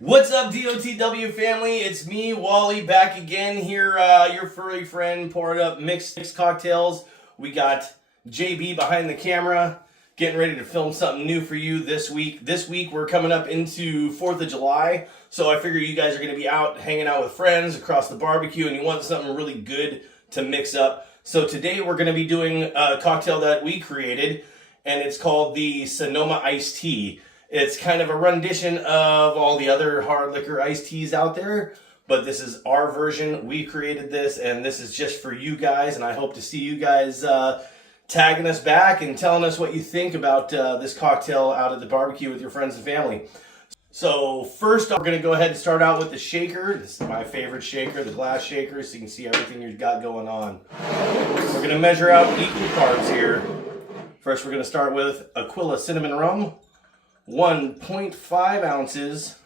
What's up, DOTW family? It's me, Wally, back again here, your furry friend, pouring up mixed cocktails. We got JB behind the camera, getting ready to film something new for you this week. This week, we're coming up into 4th of July, so I figure you guys are going to be out hanging out with friends across the barbecue, and you want something really good to mix up. So today, we're going to be doing a cocktail that we created, and it's called the Sonoma Ice Tea. It's kind of a rendition of all the other hard liquor iced teas out there, but this is our version. We created this, and this is just for you guys, and I hope to see you guys tagging us back and telling us what you think about this cocktail out at the barbecue with your friends and family. So first, we're going to go ahead and start out with the shaker. This is my favorite shaker, the glass shaker, so you can see everything you've got going on. We're going to measure out equal parts here. First, we're going to start with Aquila Cinnamon Rum. 1.5 ounces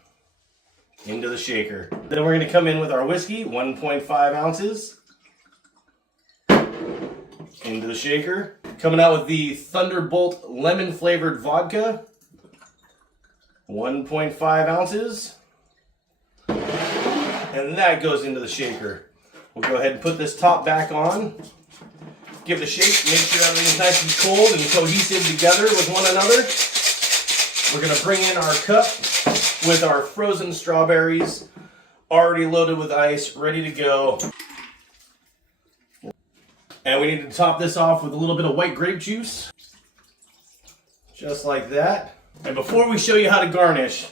into the shaker. Then we're going to come in with our whiskey, 1.5 ounces into the shaker. Coming out with the Thunderbolt lemon flavored vodka, 1.5 ounces. And that goes into the shaker. We'll go ahead and put this top back on. Give it a shake, make sure everything's nice and cold and cohesive together with one another. We're going to bring in our cup with our frozen strawberries, already loaded with ice, ready to go. And we need to top this off with a little bit of white grape juice. Just like that. And before we show you how to garnish,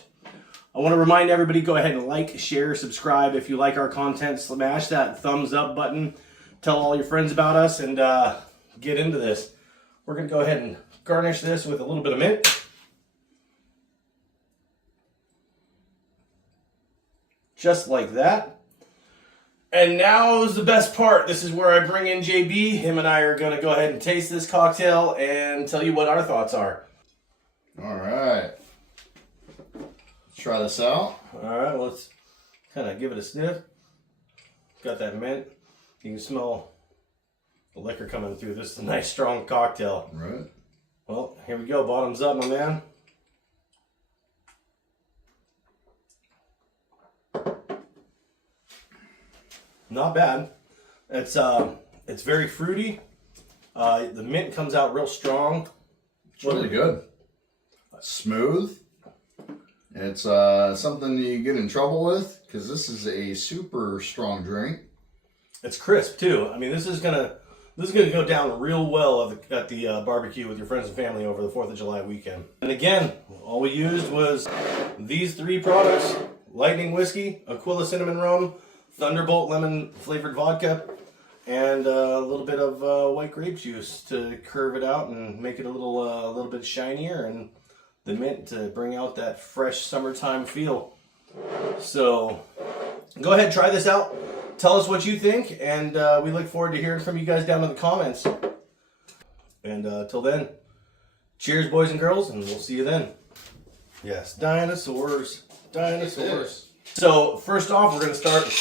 I want to remind everybody, go ahead and like, share, subscribe. If you like our content, smash that thumbs up button. Tell all your friends about us and get into this. We're going to go ahead and garnish this with a little bit of mint. Just like that. And now is the best part. This is where I bring in JB. Him and I are going to go ahead and taste this cocktail and tell you what our thoughts are. All right. Let's try this out. All right, well, let's kind of give it a sniff. Got that mint. You can smell the liquor coming through. This is a nice, strong cocktail. Right. Well, here we go. Bottoms up, my man. Not bad. It's very fruity. The mint comes out real strong. It's really good. Smooth. It's something you get in trouble with because this is a super strong drink. It's crisp too. I mean, this is gonna go down real well at the barbecue with your friends and family over the 4th of July weekend. And again, all we used was these 3 products: Lightning Whiskey, Aquila Cinnamon Rum, Thunderbolt lemon flavored vodka, and a little bit of white grape juice to curve it out and make it a little bit shinier, and the mint to bring out that fresh summertime feel. So go ahead, try this out. Tell us what you think, and we look forward to hearing from you guys down in the comments. And till then, cheers, boys and girls, and we'll see you then. Yes, dinosaurs. Dinosaurs. So first off, we're going to start